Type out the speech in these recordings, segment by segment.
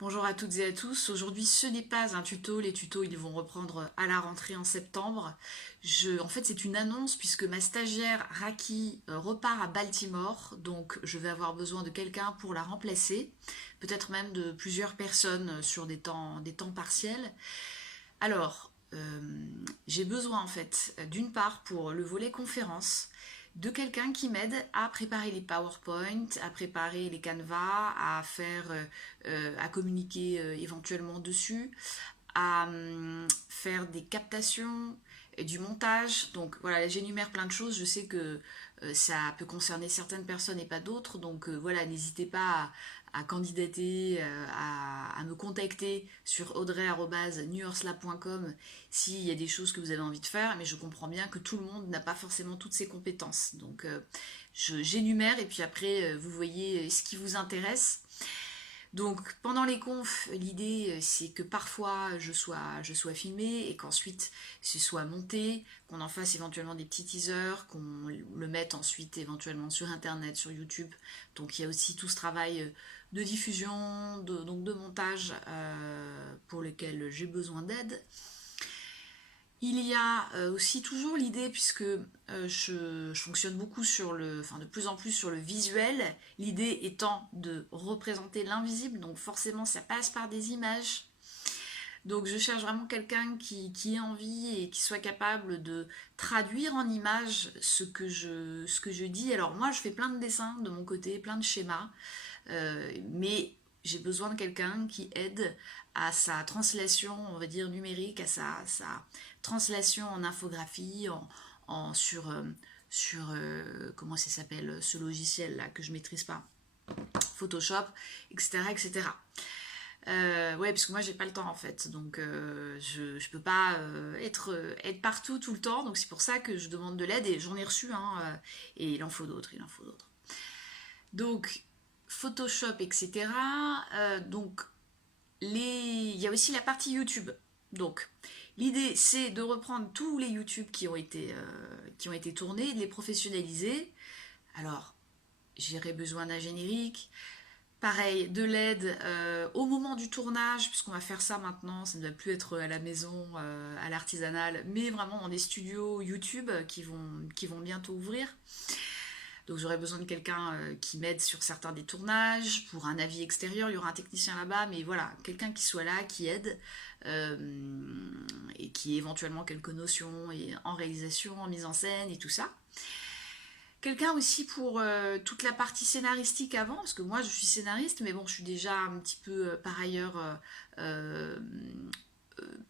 Bonjour à toutes et à tous. Aujourd'hui, ce n'est pas un tuto. Les tutos, ils vont reprendre à la rentrée en septembre. En fait, c'est une annonce puisque ma stagiaire Raki repart à Baltimore. Donc, je vais avoir besoin de quelqu'un pour la remplacer. Peut-être même de plusieurs personnes sur des temps partiels. Alors, j'ai besoin en fait, d'une part pour le volet conférence, de quelqu'un qui m'aide à préparer les PowerPoint, à préparer les canevas, à communiquer éventuellement dessus, à faire des captations, et du montage. Donc voilà, j'énumère plein de choses. Je sais que ça peut concerner certaines personnes et pas d'autres. Donc voilà, n'hésitez pas à candidater, à me contacter sur audrey@newyorslab.com s'il y a des choses que vous avez envie de faire. Mais je comprends bien que tout le monde n'a pas forcément toutes ces compétences. Donc j'énumère et puis après vous voyez ce qui vous intéresse. Donc pendant les confs, l'idée c'est que parfois je sois filmée et qu'ensuite ce soit monté, qu'on en fasse éventuellement des petits teasers, qu'on le mette ensuite éventuellement sur internet, sur YouTube. Donc il y a aussi tout ce travail de diffusion, donc de montage pour lequel j'ai besoin d'aide. Il y a aussi toujours l'idée, puisque je fonctionne beaucoup de plus en plus sur le visuel, l'idée étant de représenter l'invisible, donc forcément ça passe par des images. Donc je cherche vraiment quelqu'un qui ait envie et qui soit capable de traduire en images ce que je dis. Alors moi je fais plein de dessins de mon côté, plein de schémas, mais j'ai besoin de quelqu'un qui aide à sa translation, on va dire numérique, sa translation en infographie, comment ça s'appelle ce logiciel là que je maîtrise pas, Photoshop, etc. etc. Ouais, parce que moi j'ai pas le temps en fait, donc je peux pas être partout tout le temps, donc c'est pour ça que je demande de l'aide et j'en ai reçu, hein, et il en faut d'autres, il en faut d'autres. Donc Photoshop, etc. Donc il y a aussi la partie YouTube. Donc l'idée c'est de reprendre tous les YouTube qui ont été tournés, de les professionnaliser. Alors j'aurais besoin d'un générique. Pareil, de l'aide au moment du tournage, puisqu'on va faire ça maintenant, ça ne va plus être à la maison, à l'artisanal, mais vraiment dans des studios YouTube qui vont bientôt ouvrir. Donc j'aurais besoin de quelqu'un qui m'aide sur certains des tournages, pour un avis extérieur, il y aura un technicien là-bas, mais voilà, quelqu'un qui soit là, qui aide, et qui ait éventuellement quelques notions en réalisation, en mise en scène et tout ça. Quelqu'un aussi pour toute la partie scénaristique avant, parce que moi je suis scénariste, mais bon, je suis déjà un petit peu par ailleurs euh,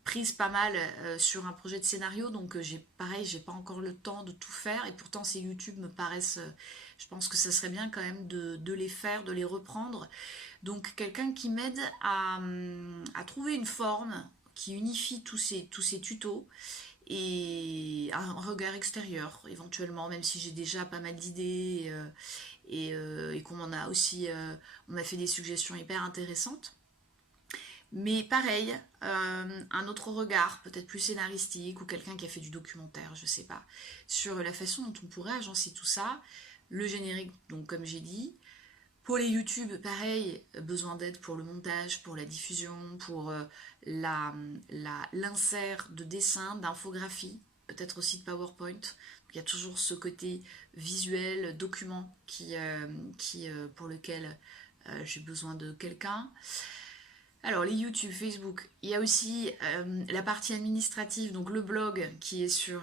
prise pas mal sur un projet de scénario, donc j'ai pas encore le temps de tout faire, et pourtant ces YouTube me paraissent, je pense que ça serait bien quand même de les faire, de les reprendre. Donc quelqu'un qui m'aide à trouver une forme qui unifie tous ces tutos et un regard extérieur éventuellement, même si j'ai déjà pas mal d'idées et qu'on m'en a aussi, on m'a fait des suggestions hyper intéressantes. Mais pareil, un autre regard, peut-être plus scénaristique, ou quelqu'un qui a fait du documentaire, je sais pas, sur la façon dont on pourrait agencer tout ça. Le générique, donc comme j'ai dit. Pour les YouTube, pareil, besoin d'aide pour le montage, pour la diffusion, pour l'insert de dessin, d'infographie, peut-être aussi de PowerPoint. Donc, il y a toujours ce côté visuel, document pour lequel j'ai besoin de quelqu'un. Alors les YouTube, Facebook, il y a aussi la partie administrative, donc le blog qui est sur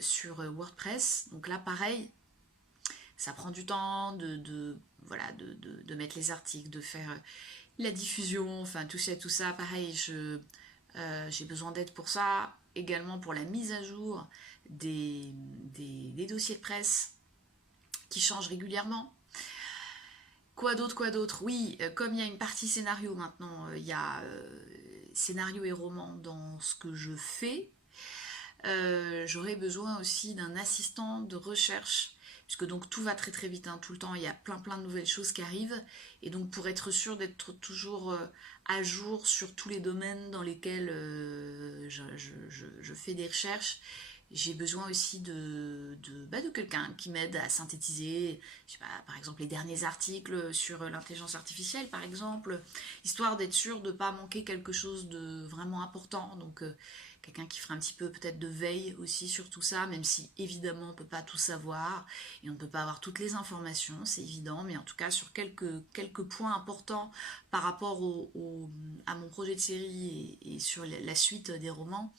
WordPress. Donc là pareil, ça prend du temps voilà, de mettre les articles, de faire la diffusion, enfin tout ça, pareil, j'ai besoin d'aide pour ça, également pour la mise à jour des dossiers de presse qui changent régulièrement. Quoi d'autre? Oui, comme il y a une partie scénario maintenant, il y a scénario et roman dans ce que je fais. J'aurais besoin aussi d'un assistant de recherche, puisque donc tout va très très vite, hein, tout le temps, il y a plein de nouvelles choses qui arrivent, et donc pour être sûr d'être toujours à jour sur tous les domaines dans lesquels je fais des recherches, j'ai besoin aussi de quelqu'un qui m'aide à synthétiser, je sais pas, par exemple les derniers articles sur l'intelligence artificielle, par exemple, histoire d'être sûr de ne pas manquer quelque chose de vraiment important. Donc quelqu'un qui fera un petit peu peut-être de veille aussi sur tout ça, même si évidemment on ne peut pas tout savoir et on ne peut pas avoir toutes les informations, c'est évident, mais en tout cas sur quelques points importants par rapport à mon projet de série et sur la suite des romans.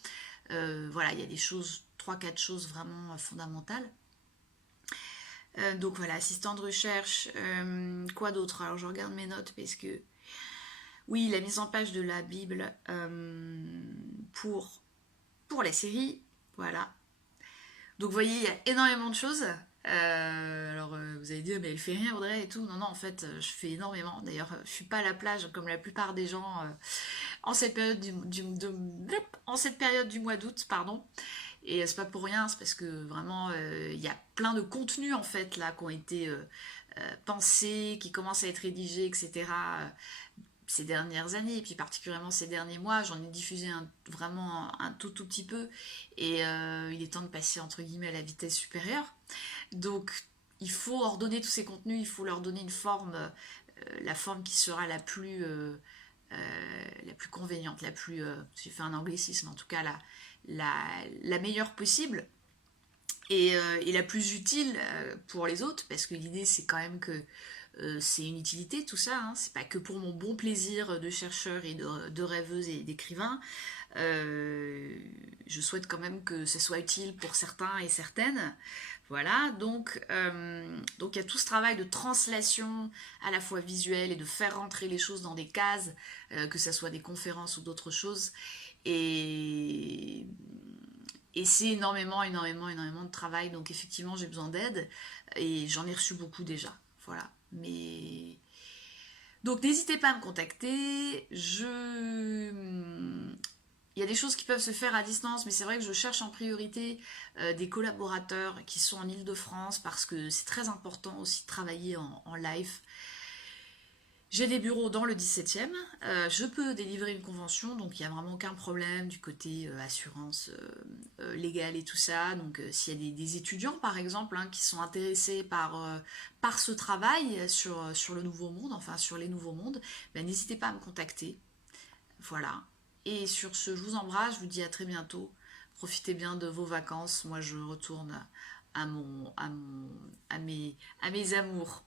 Voilà, il y a des choses, trois quatre choses vraiment fondamentales. Donc voilà, assistant de recherche, quoi d'autre? Alors je regarde mes notes parce que oui, la mise en page de la Bible pour, pour la série, voilà. Donc vous voyez, il y a énormément de choses. Alors vous allez dire, mais elle fait rien Audrey et tout. Non, non, en fait, je fais énormément. D'ailleurs, je suis pas à la plage comme la plupart des gens en cette période en cette période du mois d'août, pardon. Et c'est pas pour rien, c'est parce que vraiment, il y a plein de contenus en fait là qui ont été pensés, qui commencent à être rédigés, etc. Ces dernières années, et puis particulièrement ces derniers mois, j'en ai diffusé vraiment un tout petit peu, et il est temps de passer entre guillemets à la vitesse supérieure. Donc il faut ordonner tous ces contenus, il faut leur donner une forme, la forme qui sera la plus conveniente, j'ai fait un anglicisme, en tout cas la meilleure possible et la plus utile pour les autres, parce que l'idée c'est quand même que c'est une utilité tout ça, hein. C'est pas que pour mon bon plaisir de chercheur et de rêveuse et d'écrivain. Je souhaite quand même que ça soit utile pour certains et certaines. Voilà, donc il y a tout ce travail de translation à la fois visuelle et de faire rentrer les choses dans des cases, que ce soit des conférences ou d'autres choses. Et, et c'est énormément de travail. Donc effectivement, j'ai besoin d'aide et j'en ai reçu beaucoup déjà. Voilà. Mais donc n'hésitez pas à me contacter. Il y a des choses qui peuvent se faire à distance, mais c'est vrai que je cherche en priorité des collaborateurs qui sont en Île-de-France parce que c'est très important aussi de travailler en live. J'ai des bureaux dans le 17e, je peux délivrer une convention, donc il n'y a vraiment aucun problème du côté assurance légale et tout ça. Donc s'il y a des étudiants par exemple hein, qui sont intéressés par ce travail sur le nouveau monde, enfin sur les nouveaux mondes, ben, n'hésitez pas à me contacter. Voilà. Et sur ce, je vous embrasse, je vous dis à très bientôt. Profitez bien de vos vacances. Moi je retourne à mes amours.